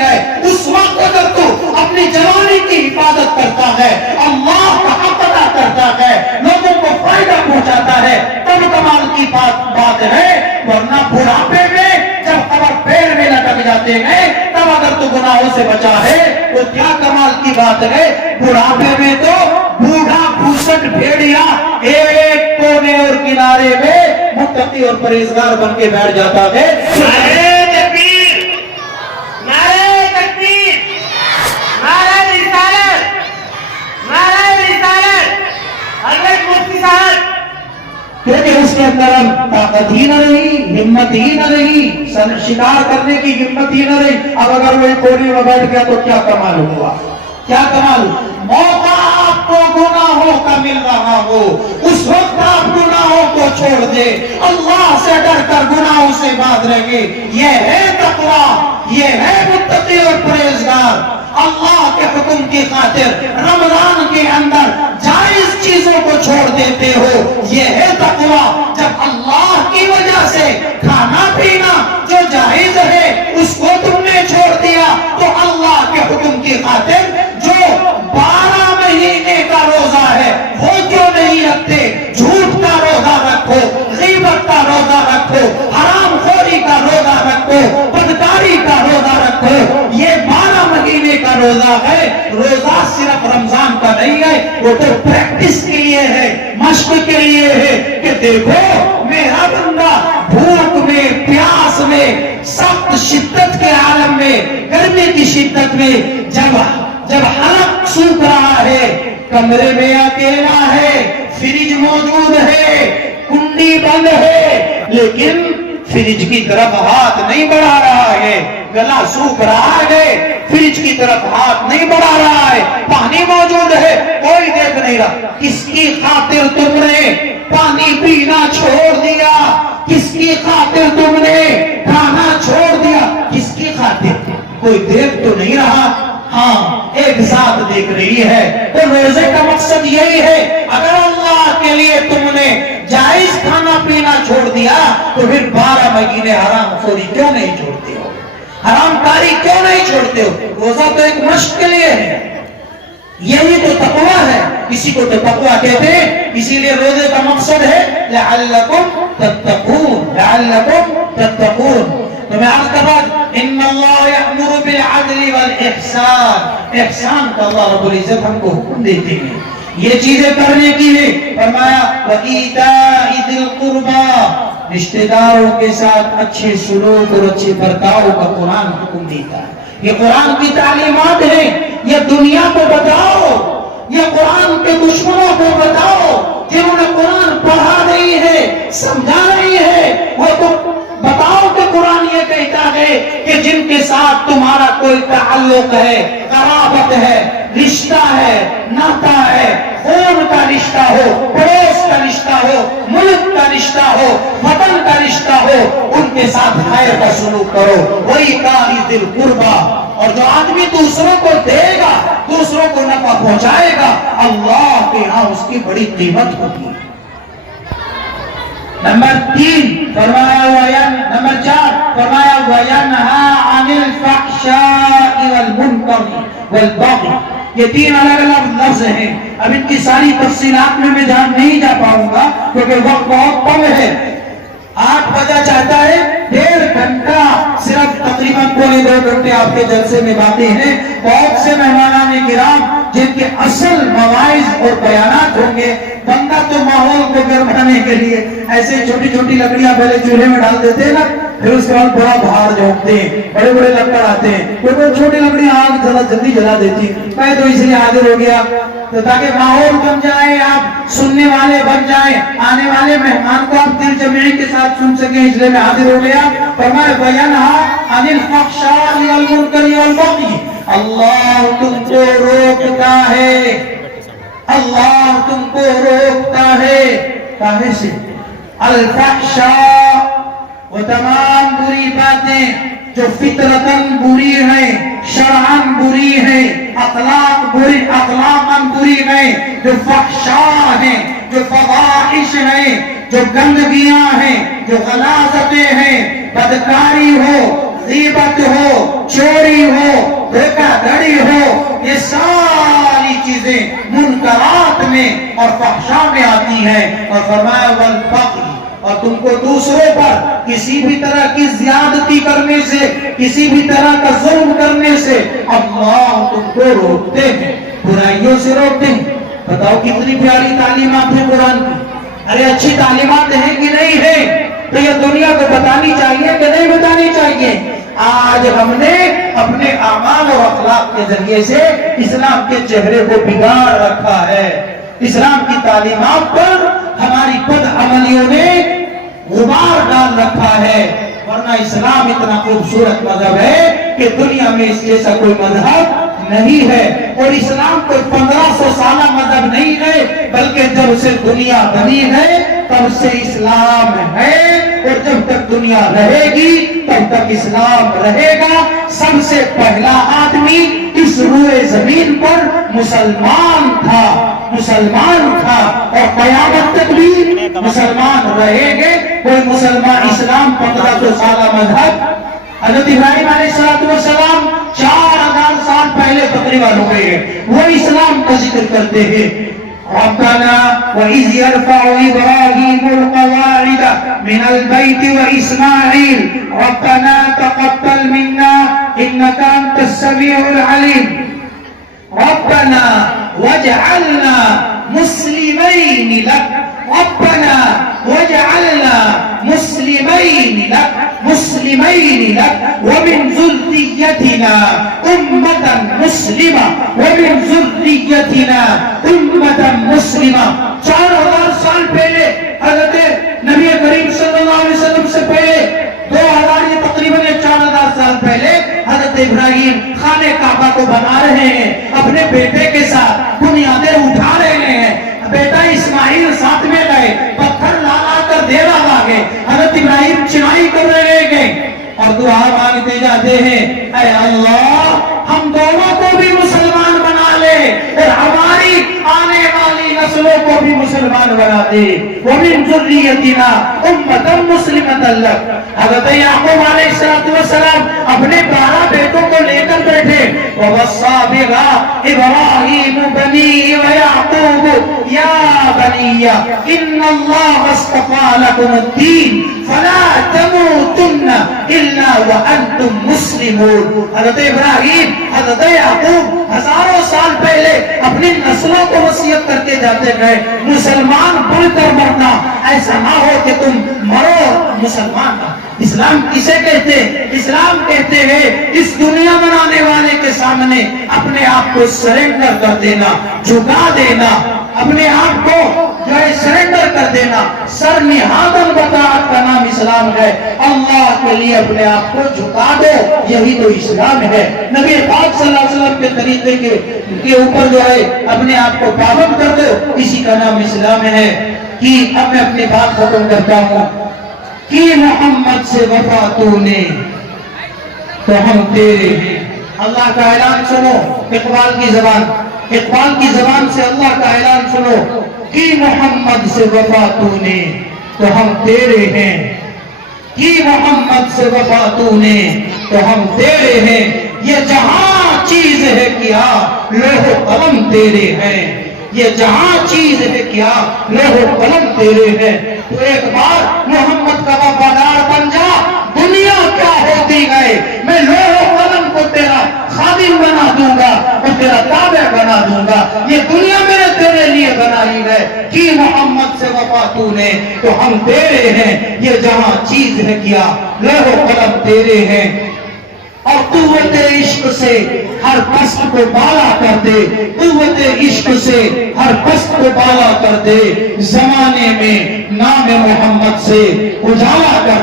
ہے. اس وقت اگر تو اپنی جوانی کی حفاظت کرتا ہے, اللہ کا حق ادا کرتا ہے, لوگوں کو فائدہ پہنچاتا ہے, تب کمال کی بات ہے. ورنہ بڑھاپے میں جب خبر پیر میں لٹک جاتے ہیں تب اگر تو گناہوں سے بچا ہے تو کیا کمال کی بات ہے. بڑھاپے میں تو بوڑھا بھوسٹ بھیڑیا ایک کونے اور کنارے میں متقی اور پرہیزگار بن کے بیٹھ جاتا ہے. نعرہ تکبیر، نعرہ تکبیر، نعرہ رسالت، نعرہ رسالت. حضرت مفتی صاحب کیونکہ اس کے اندر طاقت ہی نہ رہی, ہمت ہی نہ رہی, شکار کرنے کی ہمت ہی نہ رہی. اب اگر وہ کونے میں بیٹھ گیا تو کیا کمال ہوا, کیا کمال. موقع آپ کو گناہوں کا مل رہا ہو, اس وقت آپ گناہوں کو چھوڑ دے, اللہ سے ڈر کر گناہوں سے باز رہے. یہ ہے تقویٰ, یہ ہے متقی اور پرہیزگار. اللہ کے حکم کی خاطر رمضان کے اندر جائز چیزوں کو چھوڑ دیتے ہو, یہ ہے تقویٰ. جب اللہ کی وجہ سے کھانا پینا جو جائز ہے اس کو تم نے چھوڑ دیا تو اللہ کے حکم کی خاطر جو 12 مہینے کا روزہ ہے وہ کیوں نہیں رکھتے. جھوٹ کا روزہ رکھو, غیبت کا روزہ رکھو, حرام خوری کا روزہ رکھو, بدکاری کا روزہ رکھو. یہ 12 مہینے کا روزہ ہے. روزہ صرف رمضان کا نہیں ہے, وہ تو پریکٹس کے لیے ہے, مشق کے لیے ہے کہ دیکھو میرا بندہ بھوک میں, پیاس میں, سخت شدت کے عالم میں, گرمی کی شدت میں جب حلق سوکھ رہا ہے, کمرے میں اکیلا ہے, فریج موجود ہے, کنڈی بند ہے, لیکن فریج کی طرف ہاتھ نہیں بڑھا رہا ہے, گلا سوکھ رہا ہے, فریج کی طرف ہاتھ نہیں بڑھا رہا ہے, پانی موجود ہے, کوئی دیکھ نہیں رہا. کس کی خاطر تم نے پانی پینا چھوڑ دیا, کس کی خاطر تم نے کھانا چھوڑ دیا, کس کی خاطر؟ کوئی دیکھ تو نہیں رہا, ہاں ایک ذات دیکھ رہی ہے. تو روزے کا مقصد یہی ہے, اگر اللہ کے لیے تم نے جائز کھانا پینا چھوڑ دیا تو پھر 12 مہینے حرام خوری کیوں نہیں چھوڑتے ہو, حرام کاری کیوں نہیں چھوڑتے ہو. روزہ تو ایک مشق کے لیے ہے, یہی تو تقویٰ ہے. اسی کو تو تقویٰ کہتے ہیں. اسی لیے روزے کا مقصد ہے لعلکم تتقون, لعلکم تتقون. تو میں عرض کر رہا ان اللہ یأمر بالعدل والاحسان, احسان کا اللہ رب العزت ہم کو حکم دیتے ہیں یہ چیزیں کرنے کی ہے. فرمایا وَإِيتَاءِ ذِي الْقُرْبَى, رشتہ داروں کے ساتھ اچھے سلوک اور اچھے برتاؤ کا قرآن حکم دیتا ہے. یہ قرآن کی تعلیمات ہیں. یہ دنیا کو بتاؤ, یہ قرآن کے دشمنوں کو بتاؤ جنہوں نے قرآن پڑھا نہیں ہے, سمجھا نہیں ہے, وہ تو بتاؤ کہ قرآن یہ کہتا ہے کہ جن کے ساتھ تمہارا کوئی تعلق ہے, قرابت ہے, رشتہ ہے, ناتا ہے, خون کا رشتہ ہو, پڑوس کا رشتہ ہو, ملک کا رشتہ ہو, وطن کا رشتہ ہو, ان کے ساتھ خیر کا سلوک کرو. وَإِيتَاءِ ذِي الْقُرْبَى, اور جو آدمی دوسروں کو دے گا, دوسروں کو نفع پہنچائے گا, اللہ کے ہاں اس کی بڑی قیمت ہوگی. نمبر 3 فرمایا, نمبر 4 فرمایا وَيَنْهَا عَنِ الْفَحْشَاءِ وَالْمُنْكَرِ وَالْبَغْيِ. یہ 3 الگ الگ لفظ ہیں. اب ان کی ساری تفصیلات میں جان نہیں جا پاؤں گا کیونکہ وقت بہت کم ہے. 8 بجا چاہتا ہے, 1.5 گھنٹہ صرف تقریباً پونے 2 گھنٹے آپ کے جلسے میں باتیں ہیں. بہت سے مہمانان کرام جن کے اصل مواعظ اور بیانات ہوں گے. بندہ تو ماحول کو گرمانے کے لیے ایسے چھوٹی چھوٹی لکڑیاں پہلے چولہے میں ڈال دیتے ہیں نا, پھر اس کے بعد بڑا بھار جھونکتے ہیں, بڑے بڑے لکڑ آتے ہیں, کوئی چھوٹی لکڑیاں آگ جلدی جلا دیتی. میں تو اس لیے حاضر ہو گیا تو تاکہ ماحول بن جائے, آپ سننے والے بن جائیں, آنے والے مہمان کو آپ دل جمعی کے ساتھ سن سکیں, اس لیے میں حاضر ہو گیا. فرمایا وَيَنْهَا عَنِ الْفَحْشَاءِ وَالْمُنْكَرِ وَالْبَغْيِ, اللہ تم کو روکتا ہے, اللہ تم کو روکتا ہے. کاہے سے؟ الفحشاء, وہ تمام بری باتیں جو فطرتاً بری ہیں, شرعاً بری ہیں, اخلاقاً بری ہیں, جو فحشاء ہیں, جو فواحش ہیں, جو گندگیاں ہیں, جو غلاظتیں ہیں, بدکاری ہو, غیبت ہو, چوری ہو, اور فحشاء میں آتی ہیں، اور فرمایا والبغی، اور تم کو دوسروں پر کسی بھی طرح کی زیادتی کرنے سے، کسی بھی طرح کا ظلم کرنے سے اللہ تم کو روکتے ہیں، برائیوں سے روکتے ہیں۔ بتاؤ کتنی پیاری تعلیمات ہیں قرآن کی۔ ارے اچھی تعلیمات ہیں کہ نہیں ہے؟ تو یہ دنیا کو بتانی چاہیے کہ نہیں بتانی چاہیے؟ آج ہم نے اپنے اعمال اور اخلاق کے ذریعے سے اسلام کے چہرے کو بگاڑ رکھا ہے۔ اسلام کی تعلیمات پر ہماری بد عملیوں نے غبار ڈال رکھا ہے، ورنہ اسلام اتنا خوبصورت مذہب ہے کہ دنیا میں اس جیسا کوئی مذہب نہیں ہے۔ اور اسلام کوئی 1500 سالہ مذہب نہیں ہے، بلکہ جب سے دنیا بنی ہے تب سے اسلام ہے، اور جب تک دنیا رہے گی تب تک اسلام رہے گا۔ سب سے پہلا آدمی اس روئے زمین پر مسلمان تھا، اور قیامت تک بھی مسلمان رہیں گے۔ کوئی مسلمان اسلام 1500 سالہ مذہب، حضرت ابراہیم علیہ السلام 4000 سال پہلے تقریباً ہو گئے ہیں، وہ اسلام کا ذکر کرتے ہیں۔ ربنا وَإِذْ يَرْفَعُ إِبْرَاهِيمُ الْقَوَاعِدَ مِنَ الْبَيْتِ وَإِسْمَاعِيلُ رَبَّنَا تَقَبَّلْ مِنَّا إِنَّكَ أَنْتَ السَّمِيعُ الْعَلِيمُ رَبَّنَا وَاجْعَلْنَا مُسْلِمَيْنِ لَكَ رَبَّنَا وَاجْعَلْنَا مُسْلِمَيْنِ لَكَ وَمِنْ ذُرِّيَّتِنَا أُمَّةً مُسْلِمَةً وَمِنْ ذُرِّيَّتِنَا أُمَّةً مُسْلِمَةً۔ 4000 سال پہلے حضرت نبی کریم صلی اللہ علیہ وسلم سے پہلے 2000 یہ تقریباً 4000 سال پہلے حضرت ابراہیم خانہ کعبہ کو بنا رہے ہیں، اپنے بیٹے کے ساتھ بنیادیں اٹھا رہے ہیں۔ بیٹا اسماعیل ساتھ میں گئے، پتھر لا کر دیرا لاگے، حضرت ابراہیم چنائی کر رہے گئے اور دعا مانگتے جاتے ہیں، اے اللہ ہم دونوں کو بھی مسلمان بنا لے اور ہماری آنے والی نسلوں کو بھی مسلمان بنا دے۔ وَمِن ذُرِّيَّتِنَا أُمَّةً مُسْلِمَةً لَكَ۔ حضرت یعقوب علیہ السلام اپنے 12 بیٹوں کو لے کر بیٹھے، وَوَصَّىٰ بِهَا إِبْرَاهِيمُ بَنِيهِ وَيَعْقُوبُ يَا بَنِيَّ إِنَّ اللَّهَ اصْطَفَىٰ لَكُمُ الدِّينَ فَلَا تَمُوتُنَّ إِلَّا وَأَنْتُمْ مُسْلِمُونَ۔ حضرت ابراہیم، حضرت یعقوب ہزاروں سال پہلے اپنی نسلوں کو وصیت کر کے جاتے گئے، مسلمان بن کر مرنا، ایسا نہ ہو کہ تم مرو مسلمان نہ۔ اسلام کسے کہتے ہیں؟ اسلام کہتے ہیں اس دنیا بنانے والے کے سامنے اپنے آپ کو سرنڈر کر دینا، جھکا دینا، اپنے آپ کو جو ہے سرنڈر کر دینا، سر نہادن بطاعت کا نام اسلام ہے۔ اللہ کے لیے اپنے آپ کو جھکا دو، یہی تو اسلام ہے۔ نبی پاک صلی اللہ علیہ وسلم کے طریقے کے اوپر جو ہے اپنے آپ کو پابند کر دو، اسی کا نام اسلام ہے۔ کہ اب میں اپنی بات ختم کرتا ہوں کہ محمد سے وفا تو نے تو ہم تیرے ہیں۔ اللہ کا اعلان سنو، اقبال کی زبان سے اللہ کا اعلان سنو کہ محمد سے وفا تو نے تو ہم تیرے ہیں، کہ محمد سے وفا تو نے تو ہم تیرے ہیں۔ یہ جہاں چیز ہے کیا لوح و قلم تیرے ہیں، یہ جہاں چیز ہے کیا لوح و قلم تیرے ہیں۔ تو ایک بار محمد کا وفادار بن جا، دنیا کیا ہوتی گئے، میں لوح و قلم کو تیرا خادم بنا دوں گا اور تیرا تابع بنا دوں گا۔ یہ دنیا میں نے تیرے لیے بنائی ہے کہ محمد سے وفا تو نے تو ہم تیرے ہیں۔ یہ جہاں چیز ہے کیا لوح و قلم تیرے ہیں۔ اور قوت عشق سے ہر پست کو بالا کر دے، قوت عشق سے ہر پست کو بالا کر دے، زمانے میں نام محمد سے اجالا کر